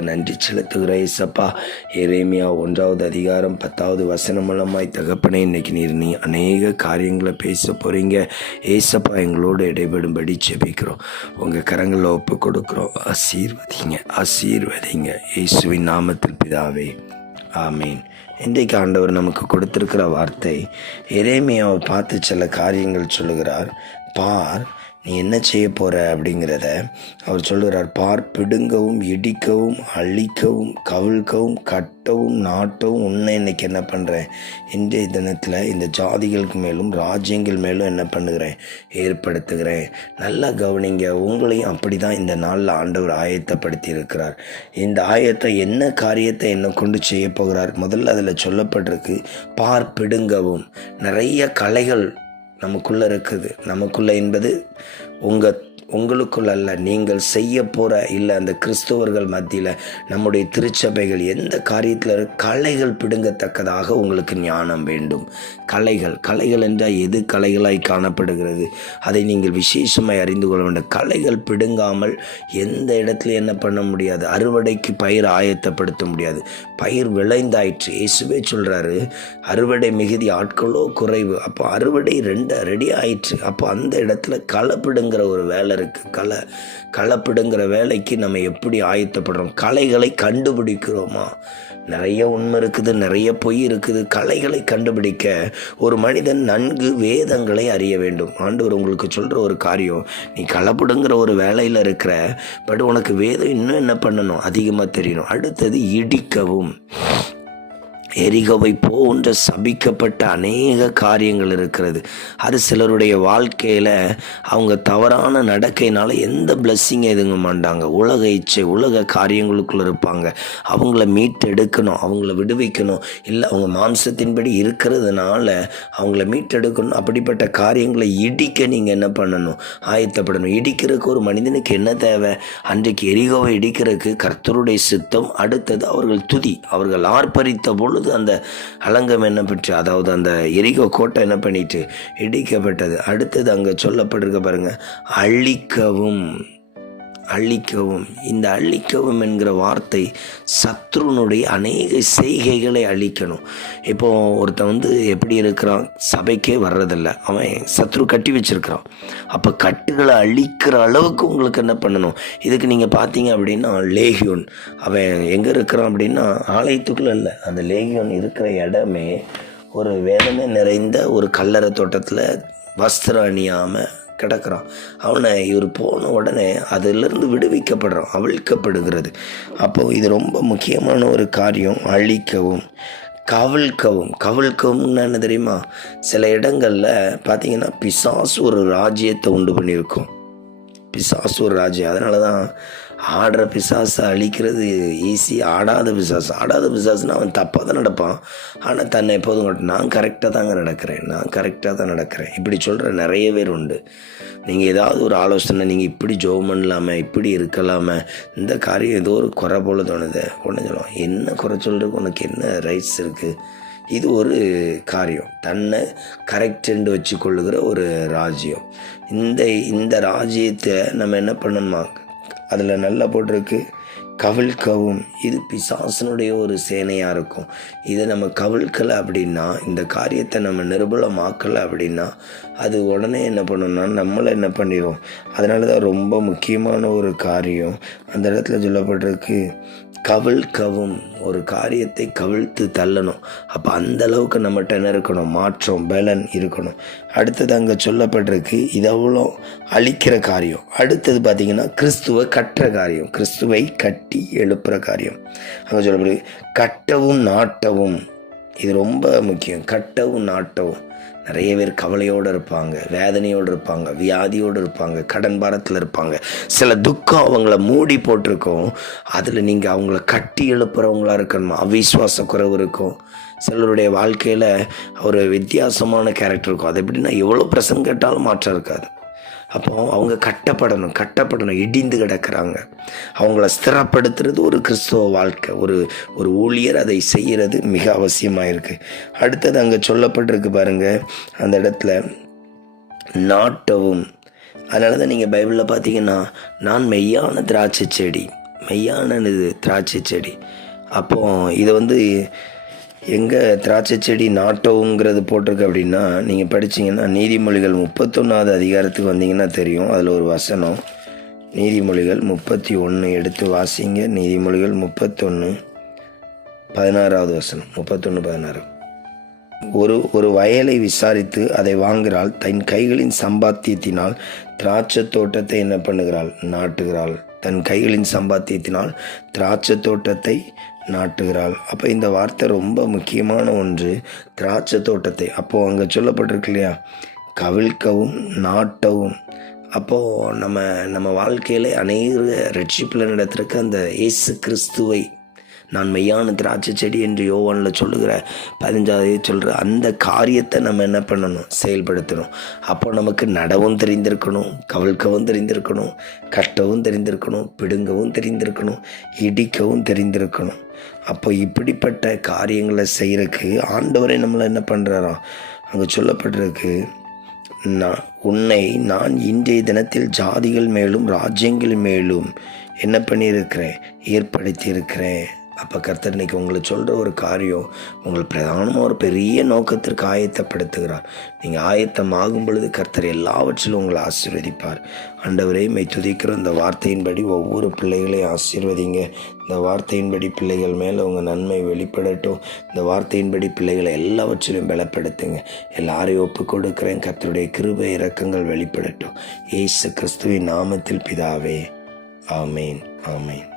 நன்றி செலுத்துகிற ஏசப்பா எரேமியா ஒன்றாவது அதிகாரம் பத்தாவது வசனம் மூலமாய் தகப்பனே இன்னைக்கு நீர் நீ அநேக காரியங்களை பேச போகிறீங்க ஏசப்பா எங்களோடு இடைபெடும்படி செபிக்கிறோம் உங்கள் கரங்களில் ஒப்பு கொடுக்குறோம். ஆசீர்வதிங்க ஆசீர்வதிங்க. இயேசுவின் நாமத்தில் பிதாவே. ஆமீன். இன்றைக்கு ஆண்டவர் நமக்கு கொடுத்திருக்கிற வார்த்தை எரேமியாவை பார்த்து சில காரியங்கள் சொல்லுகிறார். பார் நீ என்ன செய்ய போகிற அப்படிங்கிறத அவர் சொல்கிறார் பார் பிடுங்கவும் இடிக்கவும் அழிக்கவும் கவிழ்க்கவும் கட்டவும் நாட்டவும் உன்னை இன்னைக்கு என்ன பண்ணுறேன் இன்றைய தினத்தில் இந்த ஜாதிகளுக்கு மேலும் ராஜ்யங்கள் மேலும் என்ன பண்ணுகிறேன்? ஏற்படுத்துகிறேன். நல்லா கவனிங்க உங்களையும் அப்படி தான் இந்த நாளில் ஆண்டவர் ஆயத்தப்படுத்தி இருக்கிறார் இந்த ஆயத்தை என்ன காரியத்தை என்ன கொண்டு செய்ய போகிறார்? முதல்ல அதில் சொல்லப்பட்டிருக்கு பார் பிடுங்கவும். நிறைய கலைகள் நமக்குள்ளே இருக்குது. நமக்குள்ளே என்பது உங்கள் உங்களுக்குள் அல்ல நீங்கள் செய்ய போகிற இல்லை அந்த கிறிஸ்தவர்கள் மத்தியில் நம்முடைய திருச்சபைகள் எந்த காரியத்தில் கலைகள் பிடுங்கத்தக்கதாக உங்களுக்கு ஞானம் வேண்டும். கலைகள் கலைகள் என்றால் எது கலைகளாய் காணப்படுகிறது? அதை நீங்கள் விசேஷமாய் அறிந்து கொள்ள வேண்டும். கலைகள் பிடுங்காமல் எந்த இடத்துல என்ன பண்ண முடியாது? அறுவடைக்கு பயிர் ஆயத்தப்படுத்த முடியாது. பயிர் விளைந்தாயிற்று. இயேசுவே சொல்கிறாரு அறுவடை மிகுதி ஆட்களோ குறைவு. அப்போ அறுவடை ரெண்டு ரெடி ஆயிற்று. அப்போ அந்த இடத்துல களப்பிடுங்கிற ஒரு வேலை இருக்குது களை களப்பிடுங்கிற வேலைக்கு நம்ம எப்படி ஆயத்தப்படுறோம்? கலைகளை கண்டுபிடிக்கிறோமா? நிறைய உண்மை இருக்குது நிறைய பொய் இருக்குது. கலைகளை கண்டுபிடிக்க ஒரு மனிதன் நன்கு வேதங்களை அறிய வேண்டும். ஆண்டவர் உங்களுக்கு சொல்கிற ஒரு காரியம் நீ கலப்பிடுங்கிற ஒரு வேலையில் இருக்கிற பட் உனக்கு வேதம் இன்னும் என்ன பண்ணணும்? அதிகமாக தெரியணும். அடுத்தது இடிக்கவும். எரிகவை போன்ற சபிக்கப்பட்ட அநேக காரியங்கள் இருக்கிறது. அது சிலருடைய வாழ்க்கையில் அவங்க தவறான நடக்கையினால எந்த பிளஸ்ஸிங் எதுங்க மாட்டாங்க. உலக இச்சை உலக காரியங்களுக்குள்ள இருப்பாங்க. அவங்கள மீட்டெடுக்கணும் அவங்கள விடுவிக்கணும். இல்லை அவங்க மாம்சத்தின்படி இருக்கிறதுனால அவங்கள மீட்டெடுக்கணும். அப்படிப்பட்ட காரியங்களை இடிக்க நீங்கள் என்ன பண்ணணும்? ஆயத்தப்படணும். இடிக்கிறதுக்கு ஒரு மனிதனுக்கு என்ன தேவை? அன்றைக்கு எரிகோவை இடிக்கிறதுக்கு கர்த்தருடைய சித்தம் அடுத்தது அவர்கள் துதி. அவர்கள் ஆர்ப்பரித்த பொழுது அந்த அலங்கம் என்ன பெற்று அதாவது அந்த எரிகோ கோட்டை என்ன பண்ணிட்டு இடிக்கப்பட்டது. அடுத்தது அங்கே சொல்லப்பட்டிருக்க பாருங்க அழிக்கவும். அழிக்கவும். இந்த அழிக்கவும் என்கிற வார்த்தை சத்ருனுடைய அநேக செய்கைகளை அழிக்கணும். இப்போ ஒருத்தன் வந்து எப்படி இருக்கிறான்? சபைக்கே வர்றதில்ல. அவன் சத்ரு கட்டி வச்சிருக்கிறான். அப்போ கட்டுகளை அழிக்கிற அளவுக்கு உங்களுக்கு என்ன பண்ணணும்? இதுக்கு நீங்கள் பார்த்தீங்க அப்படின்னா லேகியோன். அவன் எங்கே இருக்கிறான் அப்படின்னா ஆலயத்துக்குள்ள இல்லை. அந்த லேகியோன் இருக்கிற இடமே ஒரு வேதனை நிறைந்த ஒரு கல்லறை தோட்டத்தில் வஸ்திரம் அணியாமல் கிடக்கிறான். அவனை இவர் போன உடனே அதிலிருந்து விடுவிக்கப்படுறான் அவிழ்க்கப்படுகிறது. அப்போ இது ரொம்ப முக்கியமான ஒரு காரியம் அழிக்கவும் கவிழ்க்கவும். கவிழ்க்கவும்னு என்ன தெரியுமா? சில இடங்களில் பார்த்தீங்கன்னா பிசாசு ஒரு ராஜ்யத்தை உண்டு பண்ணியிருக்கோம். பிசாசு ஒரு ராஜ்யம். அதனால தான் ஆடுற பிசாசை அழிக்கிறது ஈஸி ஆடாத பிசாசு. ஆடாத பிசாசுனா அவன் தப்பாக தான் நடப்பான். ஆனால் தன்னை எப்போதும் நான் கரெக்டாக தாங்க நடக்கிறேன். நான் கரெக்டாக தான் நடக்கிறேன். இப்படி சொல்கிற நிறைய பேர் உண்டு. நீங்கள் ஏதாவது ஒரு ஆலோசனை நீங்கள் இப்படி ஜோம் பண்ணலாமே இப்படி இருக்கலாமே இந்த காரியம் ஏதோ ஒரு குறை போல தோணுது. ஒன்று சொல்லுவோம் என்ன குறை சொல்கிறதுக்கு உனக்கு என்ன ரைட்ஸ் இருக்குது இது ஒரு காரியம். தன்னை கரெக்டுன்னு வச்சு கொள்ளுகிற ஒரு ராஜ்யம். இந்த இந்த ராஜ்யத்தை நம்ம என்ன பண்ணணுமா? அதில் நல்லா போட்டிருக்கு. கவிழ்க்கவும். இது பிசாசனுடைய ஒரு சேனையாக இருக்கும். இதை நம்ம கவிழ்க்கலை அப்படின்னா இந்த காரியத்தை நம்ம நிர்பலமாக்கலை அப்படின்னா அது உடனே என்ன பண்ணணும்னா நம்மளை என்ன பண்ணிடும் அதனால தான் ரொம்ப முக்கியமான ஒரு காரியம். அந்த இடத்துல சொல்லப்பட்டிருக்கு கவிழ்க்கவும். ஒரு காரியத்தை கவிழ்த்து தள்ளணும். அப்போ அந்த அளவுக்கு நம்மகிட்ட என்ன இருக்கணும்? மாற்றம் பலன் இருக்கணும். அடுத்தது அங்கே சொல்லப்பட்டிருக்கு அவ்வளோ அழிக்கிற காரியம். அடுத்தது பார்த்தீங்கன்னா கிறிஸ்துவை கட்டுற காரியம். கிறிஸ்துவை கட்டி எழுப்புற காரியம். அங்கே சொல்லப்படுது கட்டவும் நாட்டவும். இது ரொம்ப முக்கியம். கட்டவும் நாட்டவும். நிறைய பேர் கவலையோடு இருப்பாங்க வேதனையோடு இருப்பாங்க வியாதியோடு இருப்பாங்க கடன் பாரத்தில் இருப்பாங்க. சில துக்கம் அவங்கள மூடி போட்டிருக்கோம். அதில் நீங்கள் அவங்கள கட்டி எழுப்புறவங்களாக இருக்கணுமா? அவிஸ்வாச குறைவு இருக்கும். சிலருடைய வாழ்க்கையில் ஒரு வித்தியாசமான கேரக்டர் இருக்கும். அது எப்படின்னா எவ்வளோ பிரசங்க கேட்டாலும் மாற்றம் இருக்காது. அப்போ அவங்க கட்டப்படணும் கட்டப்படணும் இடிந்து கிடக்கிறாங்க. அவங்கள ஸ்திரப்படுத்துறது ஒரு கிறிஸ்துவ வாழ்க்கை. ஒரு ஒரு ஊழியர் அதை செய்கிறது மிக அவசியமாக இருக்குது அடுத்தது அங்கே சொல்லப்பட்டிருக்கு பாருங்கள் அந்த இடத்துல நாட்டவும். அதனால தான் நீங்கள் பைபிளில் பார்த்தீங்கன்னா நான் மெய்யான திராட்சை செடி மெய்யானது திராட்சை செடி. அப்போது இதை வந்து எங்கே திராட்சை செடி நாட்டோங்கிறது போட்டிருக்கு அப்படின்னா நீங்கள் படிச்சீங்கன்னா நீதிமொழிகள் முப்பத்தொன்னாவது அதிகாரத்துக்கு வந்தீங்கன்னா தெரியும். அதில் ஒரு வசனம் நீதிமொழிகள் முப்பத்தி ஒன்று எடுத்து வாசிங்க. நீதிமொழிகள் முப்பத்தொன்று பதினாறாவது வசனம் முப்பத்தொன்று பதினாறு. ஒரு ஒரு வயலை விசாரித்து அதை வாங்குகிறாள். தன் கைகளின் சம்பாத்தியத்தினால் திராட்சை தோட்டத்தை என்ன பண்ணுகிறாள்? நாட்டுகிறாள். தன் கைகளின் சம்பாத்தியத்தினால் திராட்சை தோட்டத்தை நாட்டுகிறாள். அப்போ இந்த வார்த்தை ரொம்ப முக்கியமான ஒன்று. திராட்சை தோட்டத்தை. அப்போது அங்கே சொல்லப்பட்டிருக்கு இல்லையா? கவிழ்க்கவும் நாட்டவும். அப்போது நம்ம நம்ம வாழ்க்கையில் அநேக ரட்சிப்பில் நடத்திருக்க அந்த இயேசு கிறிஸ்துவை நான் மெய்யான திராட்சை செடி என்று யோவானில் சொல்லுகிற பதினஞ்சாவது சொல்கிற அந்த காரியத்தை நம்ம என்ன பண்ணணும்? செயல்படுத்தணும். அப்போ நமக்கு நடவும் தெரிந்திருக்கணும் கவிழ்க்கவும் தெரிந்திருக்கணும் கட்டவும் தெரிந்திருக்கணும் பிடுங்கவும் தெரிந்திருக்கணும் இடிக்கவும் தெரிந்திருக்கணும். அப்போ இப்படிப்பட்ட காரியங்களை செய்கிறதுக்கு ஆண்டவரை நம்மளை என்ன பண்ணுறாராம் அங்கே சொல்லப்பட்டிருக்கு நான் உன்னை நான் இன்றைய தினத்தில் ஜாதிகள் மேலும் ராஜ்யங்கள் மேலும் என்ன பண்ணியிருக்கிறேன்? ஏற்படுத்தியிருக்கிறேன். அப்போ கர்த்தர் இன்னைக்கு உங்களை சொல்கிற ஒரு காரியம் உங்களை பிரதானமாக ஒரு பெரிய நோக்கத்திற்கு ஆயத்தப்படுத்துகிறார். நீங்கள் ஆயத்தம் ஆகும் பொழுது கர்த்தர் எல்லாவற்றிலும் உங்களை ஆசீர்வதிப்பார். ஆண்டவரே மை துதிக்கிற இந்த வார்த்தையின்படி ஒவ்வொரு பிள்ளைகளையும் ஆசீர்வதிங்க. இந்த வார்த்தையின்படி பிள்ளைகள் மேலே உங்கள் நன்மை வெளிப்படட்டும். இந்த வார்த்தையின்படி பிள்ளைகளை எல்லாவற்றிலும் பலப்படுத்துங்க. எல்லாரையும் ஒப்பு கொடுக்குறேன். கர்த்தருடைய கிருபை இறக்கங்கள் வெளிப்படட்டும். ஏசு கிறிஸ்துவின் நாமத்தில் பிதாவே. ஆமேன். ஆமேன்.